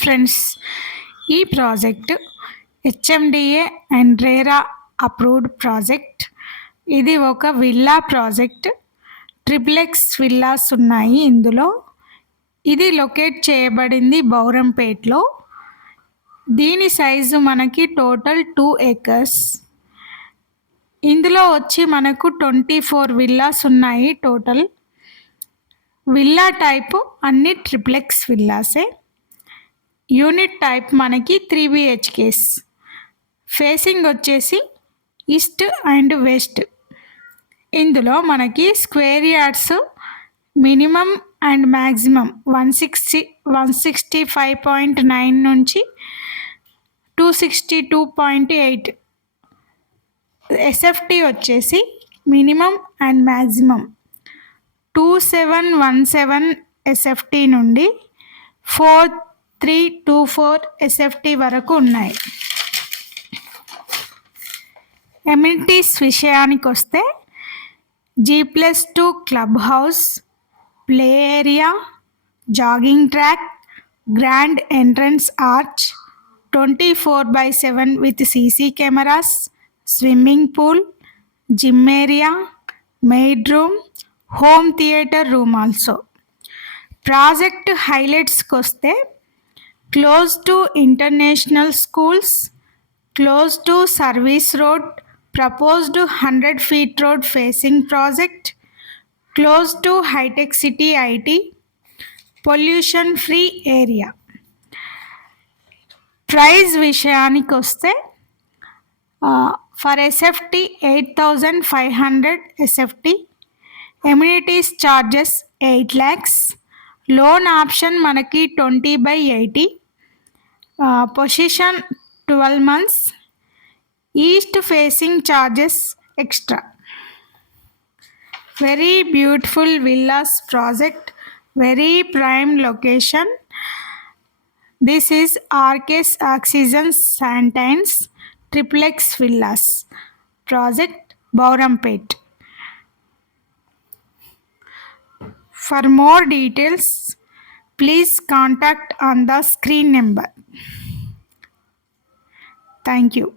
ఫ్రెండ్స్, ఈ project HMDA and RERA approved project. ఇది ఒక విల్లా ప్రాజెక్ట్. ట్రిప్లెక్స్ విల్లాస్ ఉన్నాయి ఇందులో. ఇది లొకేట్ చేయబడింది బౌరంపేట్లో. దీని సైజు మనకి టోటల్ 2 acres. ఇందులో వచ్చి మనకు 24 విల్లాస్ ఉన్నాయి టోటల్. విల్లా టైపు అన్ని ట్రిప్లెక్స్ విల్లాసే. యూనిట్ టైప్ మనకి 3 BHKs. ఫేసింగ్ వచ్చేసి ఈస్ట్ అండ్ వెస్ట్. ఇందులో మనకి square yards minimum and maximum 165.9 నుంచి 262.8. ఎస్ఎఫ్టీ వచ్చేసి మినిమం అండ్ మ్యాక్సిమం 2717 ఎస్ఎఫ్టీ నుండి 4324 ఎస్ఎఫ్టీ వరకు ఉన్నాయి. ఎమ్యూనిటీస్ విషయానికి వస్తే G+2 club house, play area, jogging track, grand entrance arch, 24/7 with CC cameras, swimming pool, gym area, maid room, home theatre room also. Project హైలైట్స్కి వస్తే close to international schools, close to service road, proposed 100 feet road facing project, close to high-tech city IT, pollution free area. Price విషయానికి వస్తే for SFT 8500 SFT. Amenities charges 8 lakhs. Loan option మనకి 20/80. Possession 12 months. East facing charges extra. Very beautiful villas project, very prime location. This is ఆర్కేస్ oxygen శాంటైన్స్ triplex villas project, Bowrampet. For more details, please contact on the screen number. Thank you.